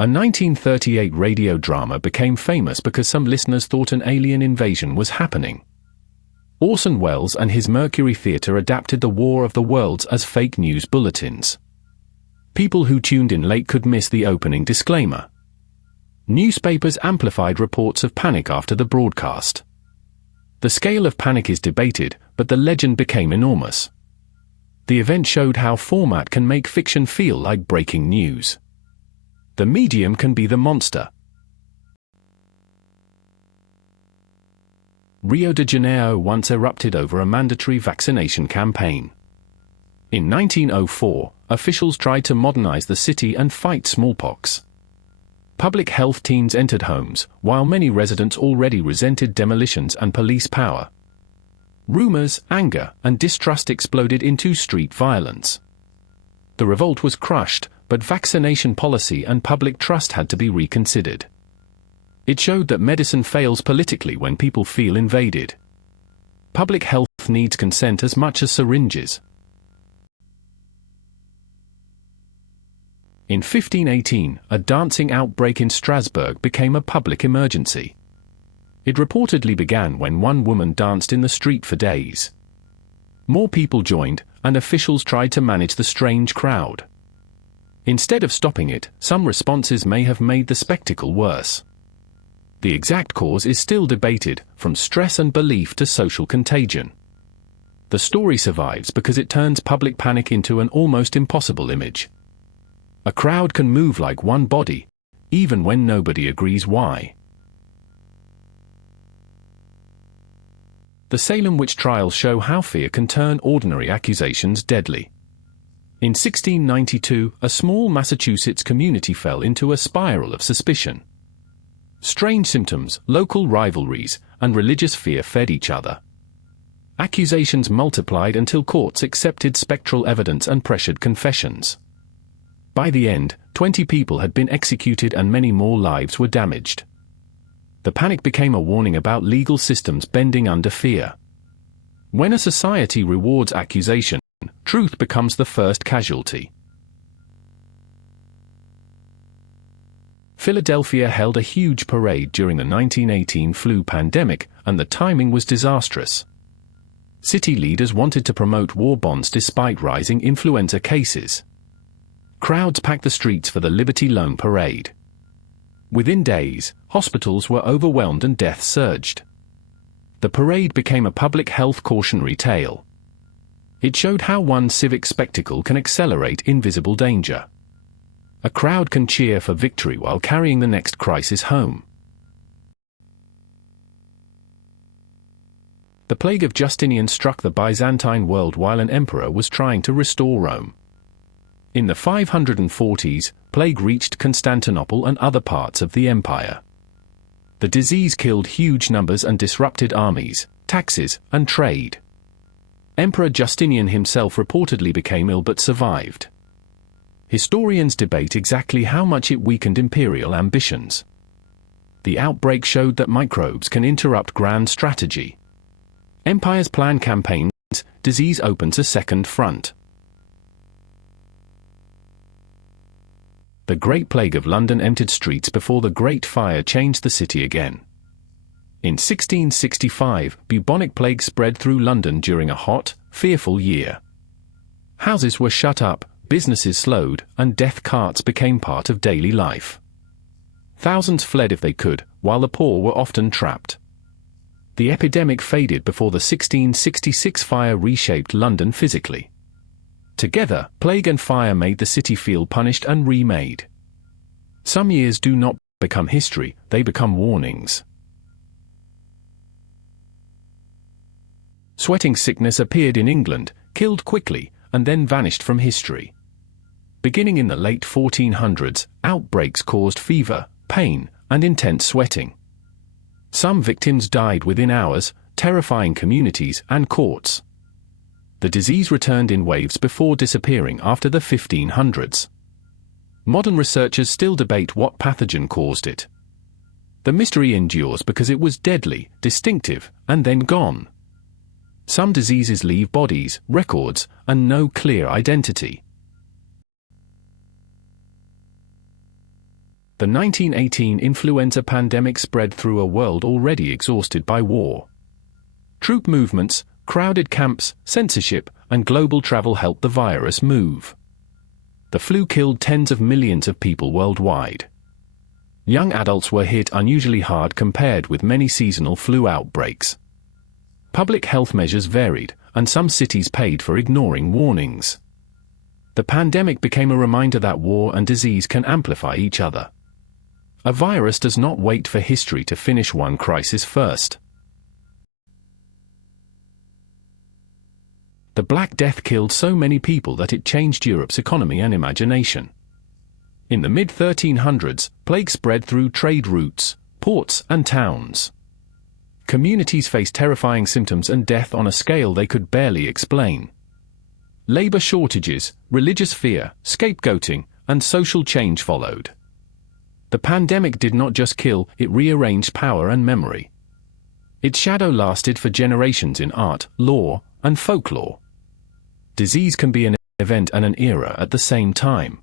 A 1938 radio drama became famous because some listeners thought an alien invasion was happening. Orson Welles and his Mercury Theatre adapted The War of the Worlds as fake news bulletins. People who tuned in late could miss the opening disclaimer. Newspapers amplified reports of panic after the broadcast. The scale of panic is debated, but the legend became enormous. The event showed how format can make fiction feel like breaking news. The medium can be the monster. Rio de Janeiro once erupted over a mandatory vaccination campaign. In 1904, officials tried to modernize the city and fight smallpox. Public health teams entered homes, while many residents already resented demolitions and police power. Rumors, anger, and distrust exploded into street violence. The revolt was crushed, but vaccination policy and public trust had to be reconsidered. It showed that medicine fails politically when people feel invaded. Public health needs consent as much as syringes. In 1518, a dancing outbreak in Strasbourg became a public emergency. It reportedly began when one woman danced in the street for days. More people joined, and officials tried to manage the strange crowd. Instead of stopping it, some responses may have made the spectacle worse. The exact cause is still debated, from stress and belief to social contagion. The story survives because it turns public panic into an almost impossible image. A crowd can move like one body, even when nobody agrees why. The Salem witch trials show how fear can turn ordinary accusations deadly. In 1692, a small Massachusetts community fell into a spiral of suspicion. Strange symptoms, local rivalries, and religious fear fed each other. Accusations multiplied until courts accepted spectral evidence and pressured confessions. By the end, 20 people had been executed and many more lives were damaged. The panic became a warning about legal systems bending under fear. When a society rewards accusation, truth becomes the first casualty. Philadelphia held a huge parade during the 1918 flu pandemic, and the timing was disastrous. City leaders wanted to promote war bonds despite rising influenza cases. Crowds packed the streets for the Liberty Loan Parade. Within days, hospitals were overwhelmed and deaths surged. The parade became a public health cautionary tale. It showed how one civic spectacle can accelerate invisible danger. A crowd can cheer for victory while carrying the next crisis home. The plague of Justinian struck the Byzantine world while an emperor was trying to restore Rome. In the 540s, plague reached Constantinople and other parts of the empire. The disease killed huge numbers and disrupted armies, taxes, and trade. Emperor Justinian himself reportedly became ill but survived. Historians debate exactly how much it weakened imperial ambitions. The outbreak showed that microbes can interrupt grand strategy. Empires plan campaigns, disease opens a second front. The Great Plague of London entered streets before the Great Fire changed the city again. In 1665, bubonic plague spread through London during a hot, fearful year. Houses were shut up, businesses slowed, and death carts became part of daily life. Thousands fled if they could, while the poor were often trapped. The epidemic faded before the 1666 fire reshaped London physically. Together, plague and fire made the city feel punished and remade. Some years do not become history, they become warnings. Sweating sickness appeared in England, killed quickly, and then vanished from history. Beginning in the late 1400s, outbreaks caused fever, pain, and intense sweating. Some victims died within hours, terrifying communities and courts. The disease returned in waves before disappearing after the 1500s. Modern researchers still debate what pathogen caused it. The mystery endures because it was deadly, distinctive, and then gone. Some diseases leave bodies, records, and no clear identity. The 1918 influenza pandemic spread through a world already exhausted by war. Troop movements, crowded camps, censorship, and global travel helped the virus move. The flu killed tens of millions of people worldwide. Young adults were hit unusually hard compared with many seasonal flu outbreaks. Public health measures varied, and some cities paid for ignoring warnings. The pandemic became a reminder that war and disease can amplify each other. A virus does not wait for history to finish one crisis first. The Black Death killed so many people that it changed Europe's economy and imagination. In the mid-1300s, plague spread through trade routes, ports, and towns. Communities faced terrifying symptoms and death on a scale they could barely explain. Labor shortages, religious fear, scapegoating, and social change followed. The pandemic did not just kill, it rearranged power and memory. Its shadow lasted for generations in art, law, and folklore. Disease can be an event and an era at the same time.